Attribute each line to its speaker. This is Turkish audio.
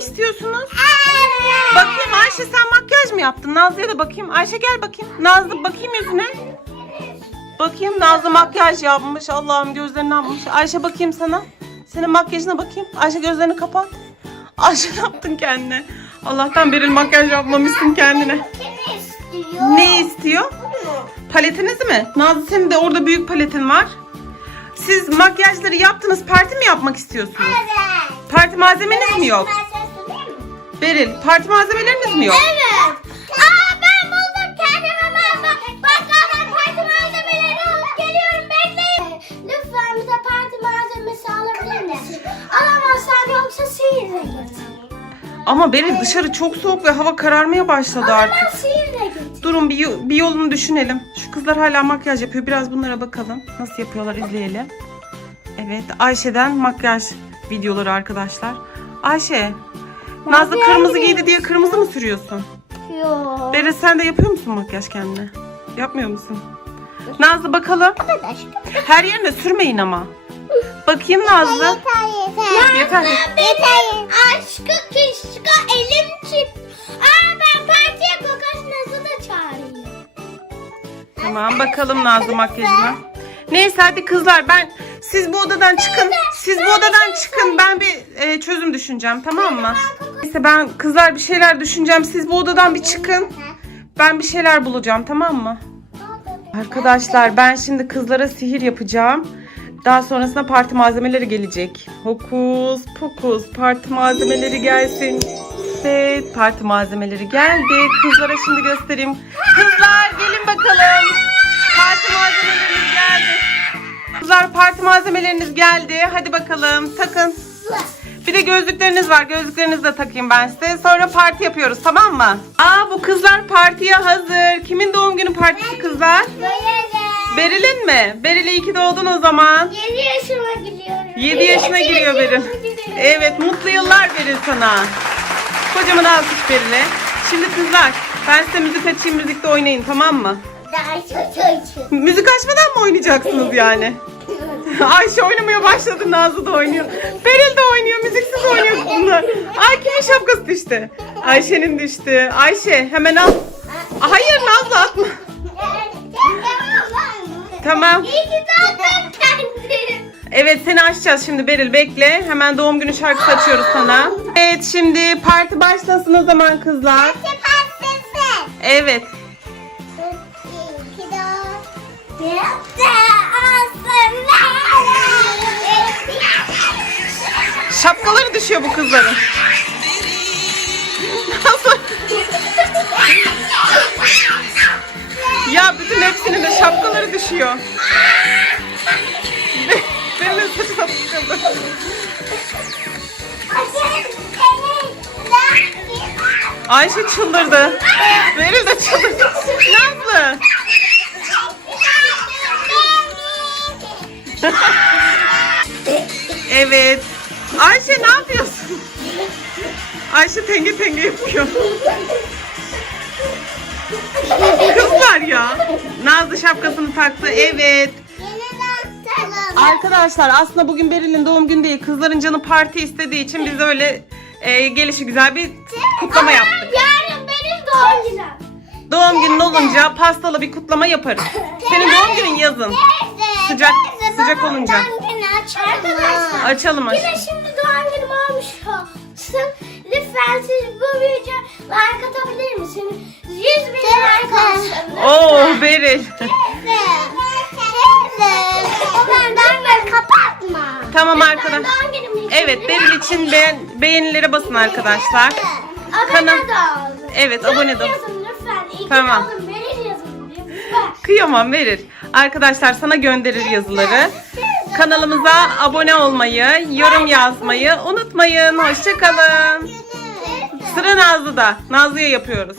Speaker 1: istiyorsunuz?
Speaker 2: Evet.
Speaker 1: Bakayım Ayşe sen makyaj mı yaptın? Nazlı'ya da bakayım. Ayşe gel bakayım. Nazlı bakayım yüzüne. Bakayım Nazlı makyaj yapmış. Allah'ım gözlerini yapmış. Ayşe bakayım sana. Senin makyajına bakayım. Ayşe gözlerini kapat. Ayşe ne yaptın kendine? Allah'tan Beril makyaj yapmamışsın kendine. Ne istiyor? Paletiniz mi? Nazlı senin de orada büyük paletin var. Siz makyajları yaptınız. Parti mi yapmak istiyorsunuz?
Speaker 2: Evet.
Speaker 1: Parti malzemeniz mi yok? Beril parti malzemeleriniz mi yok?
Speaker 2: Evet. Aa ben buldum kendime bak. Bakkaldan parti malzemeleri alıp geliyorum bekleyin. Lütfen bize parti malzemesi alabilir misin? Alamazsan yoksa sihirle git.
Speaker 1: Ama Beril dışarı çok soğuk ve hava kararmaya başladı
Speaker 2: Ama
Speaker 1: artık.
Speaker 2: sihirle git.
Speaker 1: Durun bir, yo- bir yolunu düşünelim. Şu kızlar hala makyaj yapıyor. Biraz bunlara bakalım. Nasıl yapıyorlar izleyelim. Evet Ayşe'den makyaj videoları arkadaşlar. Ayşe. Nazlı kırmızı
Speaker 2: mı?
Speaker 1: giydi diye kırmızı mı sürüyorsun?
Speaker 2: Yok.
Speaker 1: Beril sen de yapıyor musun makyaj kendine? Yapmıyor musun? Nazlı bakalım. Her yerine sürmeyin ama. Bakayım Nazlı.
Speaker 2: yeter.
Speaker 1: Yeter.
Speaker 2: Yeter. Aşkı kışkı elim çip. Aa ben partiye kokaş nasıl da çağırayım.
Speaker 1: Tamam bakalım Nazlı makyajına. Neyse hadi kızlar ben siz bu odadan çıkın. Siz bu odadan çıkın. Ben bir e, çözüm düşüneceğim tamam mı? Neyse ben kızlar bir şeyler düşüneceğim. Siz bu odadan bir çıkın. Ben bir şeyler bulacağım tamam mı? Arkadaşlar ben şimdi kızlara sihir yapacağım. Daha sonrasında parti malzemeleri gelecek. Hokus pokus parti malzemeleri gelsin. Evet parti malzemeleri geldi. Kızlara şimdi göstereyim. Kızlar gelin bakalım. Parti malzemeleriniz geldi. Kızlar parti malzemeleriniz geldi. Hadi bakalım takın. Bir de gözlükleriniz var. Gözlüklerinizi de takayım ben size. Sonra parti yapıyoruz tamam mı? Aa bu kızlar partiye hazır. Kimin doğum günü partisi kızlar? Beril'in mi? Beril'e iyi ki doğdun o zaman.
Speaker 2: 7 yaşıma giriyorum.
Speaker 1: 7 yaşına giriyor Beril. Evet mutlu yıllar Beril sana. Kocaman alkış Beril'e. Şimdi kızlar ben size müzik açayım müzikte oynayın tamam mı?
Speaker 2: Daha çok çok.
Speaker 1: Müzik açmadan mı oynayacaksınız yani? Ayşe oynamaya başladı Nazlı da oynuyor. Beril de oynuyor müziksiz oynuyor bunlar. Ay kimin şapkası düştü? Ayşe'nin düştü. Ayşe hemen al. Hayır Nazlı atma. Tamam. Evet seni açacağız şimdi Beril bekle. Hemen doğum günü şarkısı açıyoruz sana. Evet şimdi parti başlasın o zaman kızlar.
Speaker 2: Pastası.
Speaker 1: Evet.
Speaker 2: İyi
Speaker 1: Şapkaları düşüyor bu kızların. Ya bütün hepsinin de şapkaları düşüyor. Beril'in saçına sıkıldı. Ayşe çıldırdı. Beril de çıldırdı. Ayşe tenge tenge yapıyor. Kızlar ya. Nazlı şapkasını taktı. Evet. Arkadaşlar aslında bugün Beril'in doğum günü değil. Kızların canı parti istediği için biz öyle e, gelişi güzel bir kutlama yaptık.
Speaker 2: Yarın benim doğum günüm.
Speaker 1: Doğum günün olunca pastalı bir kutlama yaparız. Senin doğum günün yazın. Sıcak- sıcak olunca.
Speaker 2: Arkadaşlar.
Speaker 1: Açalım aşkım.
Speaker 2: Olmuş olsun. Lütfen siz bu videoya like atabilir misiniz? 100 bin like olsun.
Speaker 1: Oo Beril.
Speaker 2: O benden ver kapatma.
Speaker 1: Tamam
Speaker 2: Lütfen
Speaker 1: arkadaş.
Speaker 2: doğum günümü
Speaker 1: Evet Beril için beğen, beğenilere basın arkadaşlar.
Speaker 2: Abone
Speaker 1: Kanal-
Speaker 2: de olun.
Speaker 1: Evet, abone de olun.
Speaker 2: yazın lütfen. İyi
Speaker 1: Tamam.
Speaker 2: olun.
Speaker 1: Kıyamam verir. Arkadaşlar sana gönderir yazıları. Kanalımıza abone olmayı, yorum yazmayı unutmayın. Hoşçakalın. Sıra Nazlı'da. Nazlı'ya yapıyoruz.